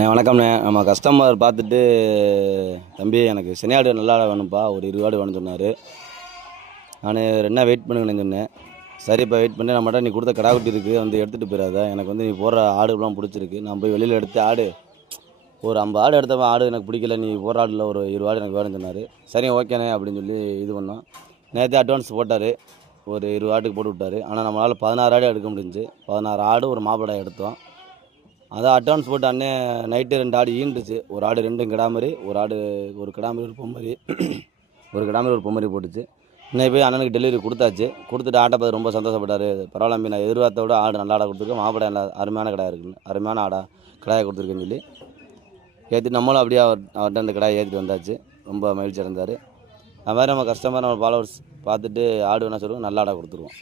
வணக்கம்ண்ணே. நம்ம கஸ்டமர் பார்த்துட்டு, தம்பி எனக்கு சனி ஆடு நல்லா வேணும்ப்பா, ஒரு 20 ஆடு வேணும்னு சொன்னார். நான் 2 நாள் வெயிட் பண்ணுங்கன்னு சொன்னேன். சரிப்பா வெயிட் பண்ணி நம்மகிட்ட நீ கொடுத்த கிடா குட்டி இருக்குது, வந்து எடுத்துகிட்டு போயிடாத. எனக்கு வந்து நீ போடுற ஆடுலாம் பிடிச்சிருக்கு. நான் போய் வெளியில் எடுத்து ஆடு ஒரு 50 ஆடு எடுத்தப்ப ஆடு எனக்கு பிடிக்கல, நீ போடுற ஆடில் ஒரு 20 ஆடு எனக்கு வேணும்னு சொன்னார். சரி ஓகேண்ணே அப்படின்னு சொல்லி இது பண்ணோம். நேற்றே அட்வான்ஸ் போட்டார், ஒரு 20 ஆட்டுக்கு போட்டு விட்டார். ஆனால் நம்மளால் 16 ஆடு எடுக்க முடிஞ்சுச்சு. 16 ஆடு ஒரு மாப்பிளை எடுத்தோம். அதான் அட்வான்ஸ் போட்டு அண்ணே நைட்டு 2 ஆடு ஈண்டுச்சு. ஒரு ஆடு 2 கிடாமரி, ஒரு ஆடு ஒரு கிடாமரி ஒரு பொம்மரி, ஒரு கிடாமரி ஒரு பொம்மரி போட்டுச்சு. இன்னைக்கு போய் அண்ணனுக்கு டெலிவரி கொடுத்தாச்சு. கொடுத்துட்டு ஆட்டை பார்த்து ரொம்ப சந்தோஷப்பட்டார். பரவாயில்ல தம்பி, நான் எதிர்பார்த்த விட ஆடு நல்ல ஆடை கொடுத்துருக்கேன், மாப்பிளை நல்லா அருமையான கிடாய் இருக்குன்னு, அருமையான கிடாயை கொடுத்துருக்கேன்னு சொல்லி ஏற்றிட்டு நம்மளும் அப்படியே அவர்கிட்ட அந்த கிடாயை ஏற்றிட்டு வந்தாச்சு. ரொம்ப மகிழ்ச்சி அடைந்தார். அது மாதிரி நம்ம கஸ்டமர் நம்ம ஃபாலோவர்ஸ் பார்த்துட்டு ஆடு வேணா சொல்லுவோம், நல்ல ஆடாக கொடுத்துருவோம்.